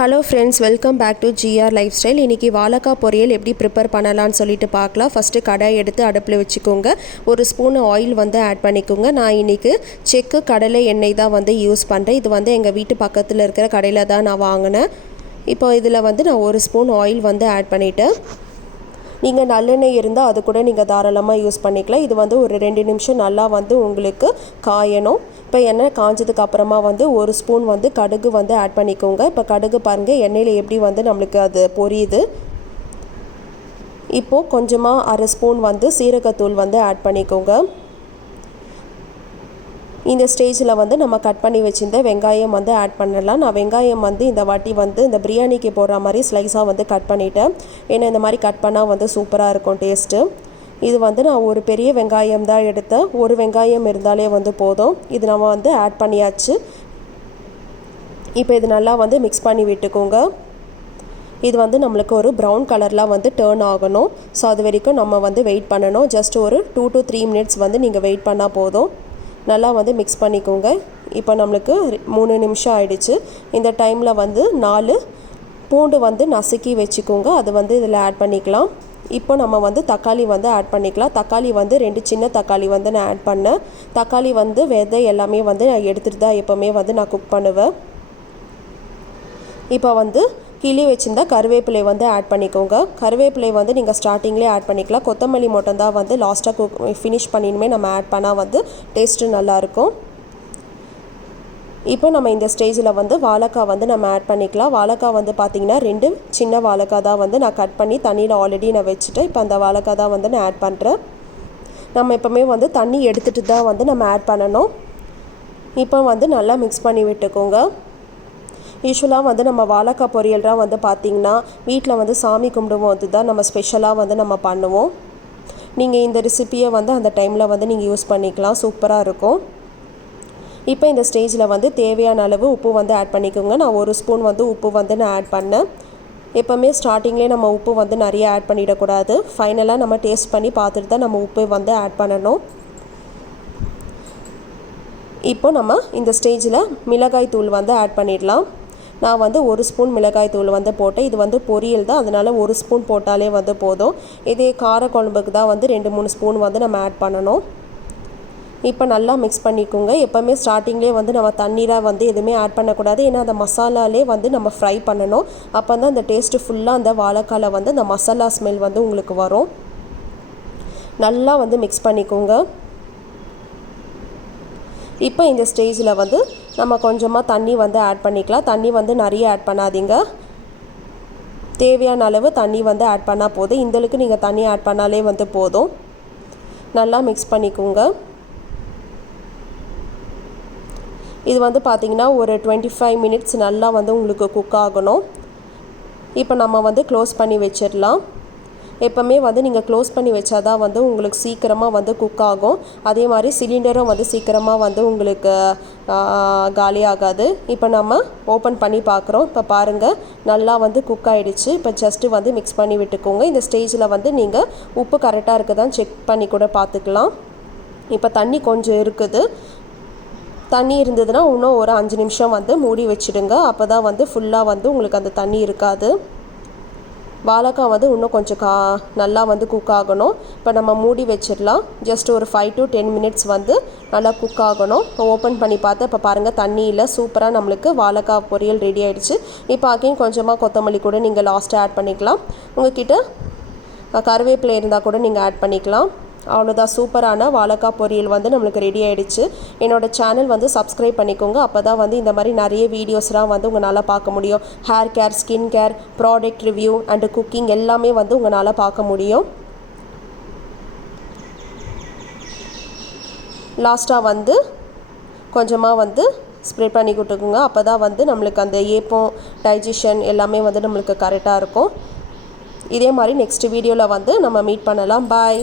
Hello friends, welcome back to G R lifestyle. இன்றைக்கி வாழைக்காய் பொரியல் எப்படி ப்ரிப்பேர் பண்ணலான்னு சொல்லிட்டு பார்க்கலாம். ஃபஸ்ட்டு கடாய் எடுத்து அடுப்பில் வச்சுக்கோங்க. ஒரு ஸ்பூன் ஆயில் ஆட் பண்ணிக்கோங்க. நான் இன்றைக்கி செக்கு கடலை எண்ணெய் தான் யூஸ் பண்ணுறேன். இது எங்கள் வீட்டு பக்கத்தில் இருக்கிற கடையில் தான் நான் வாங்கினேன். இப்போ இதில் நான் ஒரு ஸ்பூன் ஆயில் ஆட் பண்ணிவிட்டேன். நீங்கள் நல்லெண்ணெய் இருந்தால் அது கூட நீங்கள் தாராளமாக யூஸ் பண்ணிக்கலாம். இது ஒரு 2 நிமிஷம் நல்லா உங்களுக்கு காயணும். இப்போ எண்ணெய் காஞ்சதுக்கு அப்புறமா ஒரு ஸ்பூன் கடுகு ஆட் பண்ணிக்கோங்க. இப்போ கடுகு பாருங்கள் எண்ணெயில் எப்படி நம்மளுக்கு அது பொரியுது. இப்போது கொஞ்சமாக அரை ஸ்பூன் சீரகத்தூள் ஆட் பண்ணிக்கோங்க. இந்த ஸ்டேஜில் நம்ம கட் பண்ணி வச்சுருந்த வெங்காயம் ஆட் பண்ணலாம். நான் வெங்காயம் இந்த வாட்டி இந்த பிரியாணிக்கு போடுற மாதிரி ஸ்லைஸாக கட் பண்ணிவிட்டேன். ஏன்னா இந்த மாதிரி கட் பண்ணால் சூப்பராக இருக்கும் டேஸ்ட்டு. இது நான் ஒரு பெரிய வெங்காயம் தான் எடுத்தேன். ஒரு வெங்காயம் இருந்தாலே போதும். இது நம்ம ஆட் பண்ணியாச்சு. இப்போ இது நல்லா மிக்ஸ் பண்ணி விட்டுக்கோங்க. இது நம்மளுக்கு ஒரு ப்ரௌன் கலர்லாம் டேர்ன் ஆகணும். ஸோ அது வரைக்கும் நம்ம வெயிட் பண்ணணும். ஜஸ்ட் ஒரு 2 to 3 மினிட்ஸ் நீங்கள் வெயிட் பண்ணால் போதும். நல்லா மிக்ஸ் பண்ணிக்கோங்க. இப்போ நம்மளுக்கு 3 நிமிஷம் ஆயிடுச்சு. இந்த டைமில் 4 பூண்டு நசுக்கி வச்சுக்கோங்க. அது இதில் ஆட் பண்ணிக்கலாம். இப்போ நம்ம தக்காளி ஆட் பண்ணிக்கலாம். தக்காளி 2 சின்ன தக்காளி நான் ஆட் பண்ணேன். தக்காளி விதை எல்லாமே நான் எடுத்துகிட்டு தான் எப்போவுமே நான் குக் பண்ணுவேன். இப்போ கிளி வச்சுருந்தா கருவேப்பிலை ஆட் பண்ணிக்கோங்க. கருவேப்பிலை நீங்கள் ஸ்டார்டிங்லேயே ஆட் பண்ணிக்கலாம். கொத்தமல்லி மட்டும் தான் லாஸ்ட்டாக ஃபினிஷ் பண்ணினுமே நம்ம ஆட் பண்ணால் டேஸ்ட்டு நல்லாயிருக்கும். இப்போ நம்ம இந்த ஸ்டேஜில் வாழைக்காய் நம்ம ஆட் பண்ணிக்கலாம். வாழைக்காய் பார்த்திங்கன்னா 2 சின்ன வாழைக்காய் தான் நான் கட் பண்ணி தண்ணியில் ஆல்ரெடி நான் வச்சுட்டேன். இப்போ அந்த வாழைக்காய் தான் நான் ஆட் பண்ணுறேன். நம்ம எப்போவுமே தண்ணி எடுத்துகிட்டு தான் நம்ம ஆட் பண்ணணும். இப்போ நல்லா மிக்ஸ் பண்ணி விட்டுக்கோங்க. யூஸ்வலாக நம்ம வாழைக்காய் பொரியல்தான் பார்த்திங்கன்னா வீட்டில் சாமி கும்பிடுவோம். தான் நம்ம ஸ்பெஷலாக நம்ம பண்ணுவோம். நீங்கள் இந்த ரெசிப்பியை அந்த டைமில் நீங்கள் யூஸ் பண்ணிக்கலாம். சூப்பராக இருக்கும். இப்போ இந்த ஸ்டேஜில் தேவையான அளவு உப்பு ஆட் பண்ணிக்கோங்க. நான் ஒரு ஸ்பூன் உப்பு நான் ஆட் பண்ணேன். எப்போவுமே ஸ்டார்டிங்லேயே நம்ம உப்பு நிறைய ஆட் பண்ணிடக்கூடாது. ஃபைனலாக நம்ம டேஸ்ட் பண்ணி பார்த்துட்டு தான் நம்ம உப்பு ஆட் பண்ணணும். இப்போ நம்ம இந்த ஸ்டேஜில் மிளகாய் தூள் ஆட் பண்ணிடலாம். நான் ஒரு ஸ்பூன் மிளகாய் தூள் போட்டேன். இது பொரியல் தான், அதனால் ஒரு ஸ்பூன் போட்டாலே போதும். இதே கார குழம்புக்கு தான் 2-3 ஸ்பூன் நம்ம ஆட் பண்ணணும். இப்போ நல்லா மிக்ஸ் பண்ணிக்கோங்க. எப்போவுமே ஸ்டார்டிங்லேயே நம்ம தண்ணீராக எதுவுமே ஆட் பண்ணக்கூடாது. ஏன்னா அந்த மசாலாலே நம்ம ஃப்ரை பண்ணணும். அப்போ தான் அந்த டேஸ்ட்டு ஃபுல்லாக அந்த வாழைக்காயில் அந்த மசாலா ஸ்மெல் உங்களுக்கு வரும். நல்லா மிக்ஸ் பண்ணிக்கோங்க. இப்போ இந்த ஸ்டேஜில் நம்ம கொஞ்சமாக தண்ணி ஆட் பண்ணிக்கலாம். தண்ணி நிறைய ஆட் பண்ணாதீங்க. தேவையான அளவு தண்ணி ஆட் பண்ணால் போதும். இந்தளவுக்கு நீங்கள் தண்ணி ஆட் பண்ணாலே போதும். நல்லா மிக்ஸ் பண்ணிக்கோங்க. இது பார்த்திங்கன்னா ஒரு 25 மினிட்ஸ் நல்லா உங்களுக்கு குக் ஆகணும். இப்போ நம்ம க்ளோஸ் பண்ணி வச்சிடலாம். எப்போவுமே நீங்கள் க்ளோஸ் பண்ணி வச்சா தான் உங்களுக்கு சீக்கிரமாக குக் ஆகும். அதே மாதிரி சிலிண்டரும் சீக்கிரமாக உங்களுக்கு காலி ஆகாது. இப்போ நம்ம ஓப்பன் பண்ணி பார்க்குறோம். இப்போ பாருங்கள் நல்லா குக் ஆகிடுச்சு. இப்போ ஜஸ்ட்டு மிக்ஸ் பண்ணி விட்டுக்கோங்க. இந்த ஸ்டேஜில் நீங்கள் உப்பு கரெக்டாக இருக்குதான்னு செக் பண்ணி கூட பார்த்துக்கலாம். இப்போ தண்ணி கொஞ்சம் இருக்குது. தண்ணி இருந்ததுன்னா இன்னும் ஒரு 5 நிமிஷம் மூடி வச்சுடுங்க. அப்போ தான் ஃபுல்லாக உங்களுக்கு அந்த தண்ணி இருக்காது. வாழைக்காய் இன்னும் கொஞ்சம் நல்லா குக் ஆகணும். இப்போ நம்ம மூடி வச்சிடலாம். ஜஸ்ட் ஒரு 5 to 10 மினிட்ஸ் நல்லா குக் ஆகணும். இப்போ ஓப்பன் பண்ணி பார்த்து இப்போ பாருங்கள் தண்ணியில் சூப்பராக நம்மளுக்கு வாழைக்காய் பொரியல் ரெடி ஆகிடுச்சு. இப்போ அகைன் கொஞ்சமாக கொத்தமல்லி கூட நீங்கள் லாஸ்ட்டாக ஆட் பண்ணிக்கலாம். உங்கள்கிட்ட கருவேப்பிலை இருந்தால் கூட நீங்கள் ஆட் பண்ணிக்கலாம். அவ்வளோதான், சூப்பரான வாழைக்காய் பொரியல் நம்மளுக்கு ரெடி ஆகிடுச்சு. என்னோடய சேனல் சப்ஸ்கிரைப் பண்ணிக்கோங்க. அப்போ தான் இந்த மாதிரி நிறைய வீடியோஸ்லாம் உங்களால் பார்க்க முடியும். Hair care, skin care, product review and cooking எல்லாமே உங்களால் பார்க்க முடியும். லாஸ்ட்டாக கொஞ்சமாக ஸ்ப்ரெட் பண்ணி கொடுத்துக்குங்க. அப்போ தான் நம்மளுக்கு அந்த ஏப்பம் டைஜஷன் எல்லாமே நம்மளுக்கு கரெக்டாக இருக்கும். இதே மாதிரி நெக்ஸ்ட் வீடியோவில் நம்ம மீட் பண்ணலாம். பாய்.